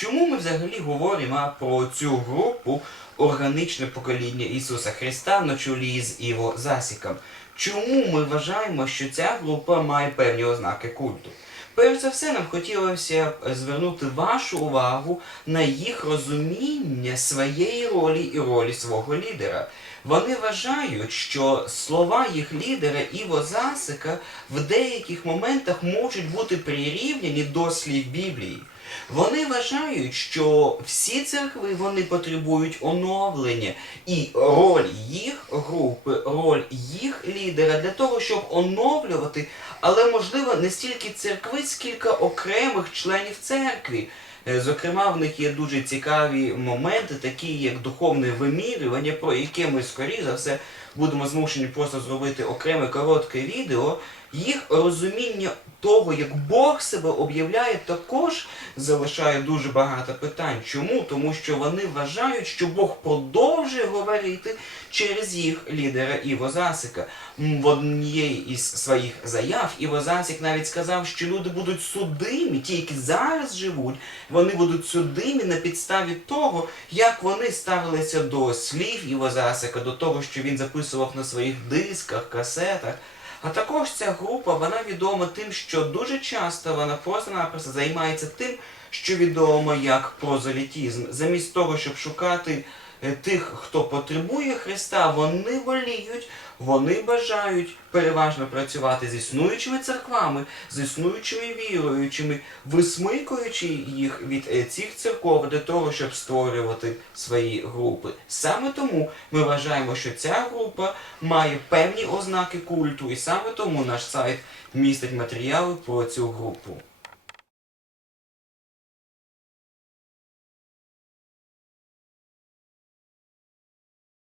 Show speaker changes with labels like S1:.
S1: Чому ми взагалі говоримо про цю групу органічне покоління Ісуса Христа на чолі з Іво Засіком? Чому ми вважаємо, що ця група має певні ознаки культу? Перш за все, нам хотілося б звернути вашу увагу на їх розуміння своєї ролі і ролі свого лідера. Вони вважають, що слова їх лідера Іво Засика в деяких моментах можуть бути прирівняні до слів Біблії. Вони вважають, що всі церкви вони потребують оновлення, і роль їх групи, роль їх лідера для того, щоб оновлювати, але можливо не стільки церкви, скільки окремих членів церкви. Е, Зокрема, в них є дуже цікаві моменти, такі як духовне вимірювання, про яке ми скоріше за все будемо змушені просто зробити окреме коротке відео. Їх розуміння того, як Бог себе об'являє, також залишає дуже багато питань. Чому? Тому що вони вважають, що Бог продовжує говорити через їх лідера Іво Засика. В однієї із своїх заяв Іво Засик навіть сказав, що люди будуть судимі, ті, які зараз живуть, вони будуть судимі на підставі того, як вони ставилися до слів Іво Засика, до того, що він записував на своїх дисках, касетах. А також ця група вона відома тим, що дуже часто вона просто-напросто займається тим, що відомо як прозелітізм. Замість того, щоб шукати тих, хто потребує Христа, вони воліють, вони бажають переважно працювати з існуючими церквами, з існуючими віруючими, висмикуючи їх від е, цих церков для того, щоб створювати свої групи. Саме тому ми вважаємо, що ця група має певні ознаки культу, і саме тому наш сайт містить матеріали про цю групу.